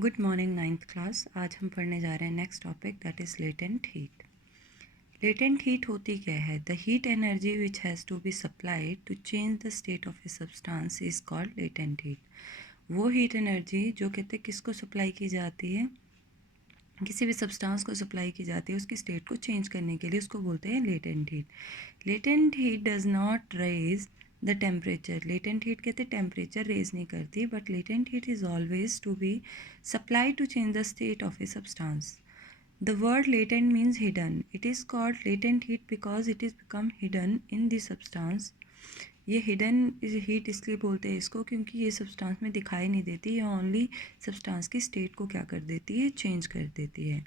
Good morning ninth class. आज हम पढ़ने जा रहे हैं next topic that is latent heat. Latent heat होती क्या है? The heat energy which has to be supplied to change the state of a substance is called latent heat. वो हीट एनर्जी जो कहते हैं किसको सप्लाई की जाती है, किसी भी सब्सटेंस को सप्लाई की जाती है उसकी स्टेट को चेंज करने के लिए, उसको बोलते हैं latent heat. Latent heat does not raise the temperature. Latent heat कहते हैं टेम्परेचर रेज नहीं करती, but latent heat is always to be supply to change the state of a substance. The word latent means hidden. It is called latent heat because it is become hidden in the substance. ये hidden heat इसलिए बोलते हैं इसको क्योंकि ये substance में दिखाई नहीं देती, ये ओनली सब्सटेंस की स्टेट को क्या कर देती है, चेंज कर देती है।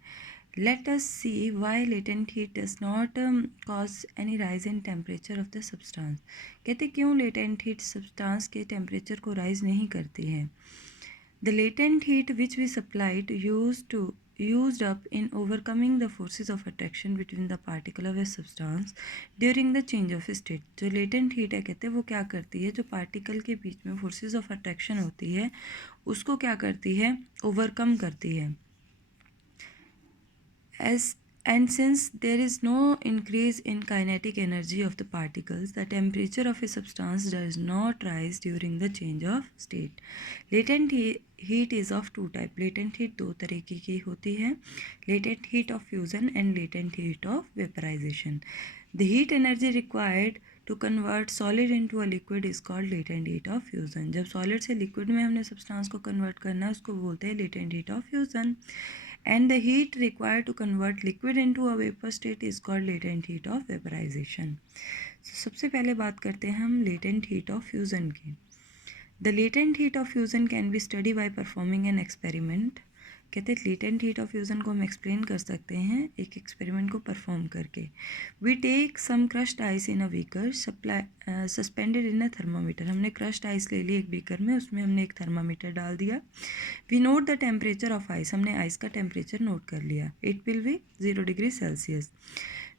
Let us see why latent heat does not cause any rise in temperature of the substance. कहते क्यों latent heat सब्सटेंस के टेम्परेचर को राइज नहीं करती है। The latent heat which we supplied used up in overcoming the forces of attraction between the particle of a substance during the change of state. जो latent heat है कहते हैं वो क्या करती है, जो पार्टिकल के बीच में forces of attraction होती है उसको क्या करती है, ओवरकम करती है। And since there is no increase in kinetic energy of the particles, the temperature of a substance does not rise during the change of state. Latent heat is of two type. Latent heat दो तरीके की होती है, latent heat of fusion and latent heat of vaporization. The heat energy required to convert solid into a liquid is called latent heat of fusion. जब solid से liquid में हमने substance को convert करना है उसको बोलते हैं latent heat of fusion. And the heat required to convert liquid into a vapor state is called latent heat of vaporization. So, सबसे पहले बात करते हैं हम latent heat of fusion की। The latent heat of fusion can be studied by performing an experiment. कहते हैं latent heat of fusion को हम एक्सप्लेन कर सकते हैं एक एक्सपेरिमेंट को परफॉर्म करके। We take some crushed ice in a beaker suspended in a thermometer. हमने क्रश्ड आइस ले ली एक बीकर में, उसमें हमने एक थर्मामीटर डाल दिया। We note the temperature of ice, हमने आइस का टेम्परेचर नोट कर लिया, it will be 0 degree Celsius.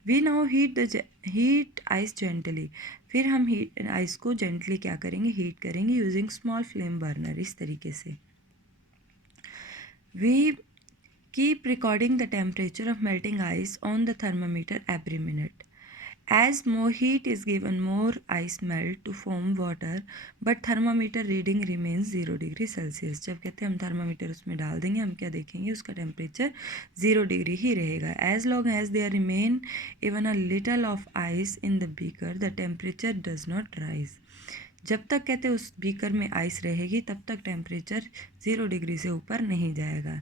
We now heat ice gently. फिर हम हीट आइस को जेंटली क्या करेंगे, हीट करेंगे यूजिंग स्मॉल फ्लेम बर्नर। इस तरीके से we keep recording the temperature of melting ice on the thermometer every minute. As more heat is given, more ice melt to form water, but thermometer reading remains 0 degree Celsius. जब कहते हैं हम thermometer उसमें डाल देंगे, हम क्या देखेंगे, उसका टेम्परेचर 0 डिग्री ही रहेगा। As long as there remain even a little of ice in the beaker, the temperature does not rise. जब तक कहते हैं उस बीकर में आइस रहेगी तब तक टेम्परेचर 0 डिग्री से ऊपर नहीं जाएगा।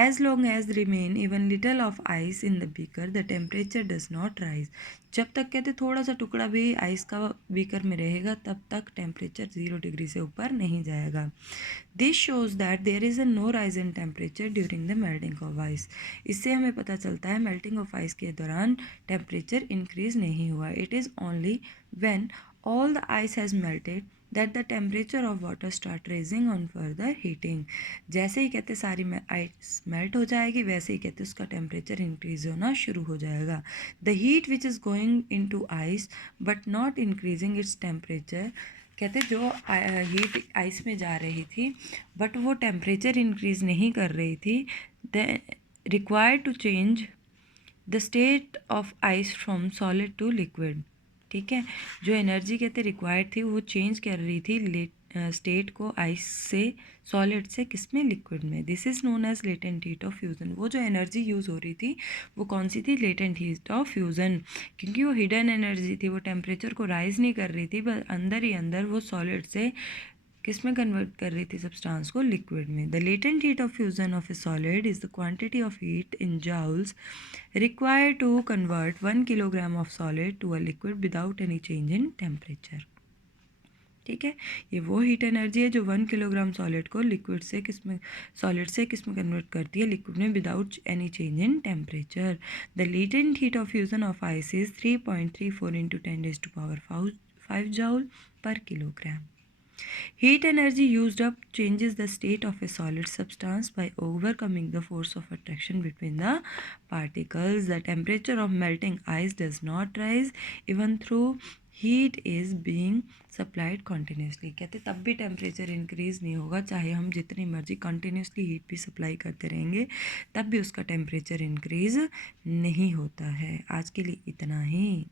As long as remain even little of ice in the beaker the temperature does not rise. जब तक कहते थोड़ा सा टुकड़ा भी आइस का बीकर में रहेगा तब तक टेम्परेचर 0 डिग्री से ऊपर नहीं जाएगा। This shows that there is a no rise in temperature during the melting of ice. इससे हमें पता चलता है मेल्टिंग ऑफ आइस के दौरान टेम्परेचर इंक्रीज नहीं हुआ। It is only when all the ice has melted that the temperature of water start raising on further heating. जैसे ही कहते सारी आइस मेल्ट हो जाएगी वैसे ही कहते उसका टेम्परेचर इंक्रीज होना शुरू हो जाएगा। The heat which is going into ice but not increasing its temperature. कहते जो हीट आइस में जा रही थी बट वो टेम्परेचर इंक्रीज नहीं कर रही थी, the required to change the state of ice from solid to liquid. ठीक है, जो एनर्जी कहते रिक्वायर्ड थी वो चेंज कर रही थी स्टेट को आइस से सॉलिड से, किस में, लिक्विड में। This is known as latent heat of fusion. वो जो एनर्जी यूज़ हो रही थी वो कौन सी थी, लेटेंट हीट ऑफ फ्यूज़न, क्योंकि वो हिडन एनर्जी थी, वो टेम्परेचर को राइज नहीं कर रही थी, बस अंदर ही अंदर वो सॉलिड से किस में कन्वर्ट कर रही थी, सब्सटेंस को, लिक्विड में। The latent heat of fusion of a solid is the quantity of heat in joules required to convert 1 kilogram of solid to a liquid without any change in temperature. ठीक है, ये वो heat energy है जो 1 kilogram solid को liquid से किस में, सॉलिड से किस में कन्वर्ट करती है, लिक्विड में, without any change in temperature. The latent heat of fusion of ice is 3.34 into 10⁵ joule पर kilogram. Heat energy used up changes the state of a solid substance by overcoming the force of attraction between the particles. The temperature of melting ice does not rise even though heat is being supplied continuously. कहते तब भी temperature increase नहीं होगा, चाहे हम जितनी मर्जी continuously heat भी सप्लाई करते रहेंगे तब भी उसका टेम्परेचर इंक्रीज़ नहीं होता है। आज के लिए इतना ही।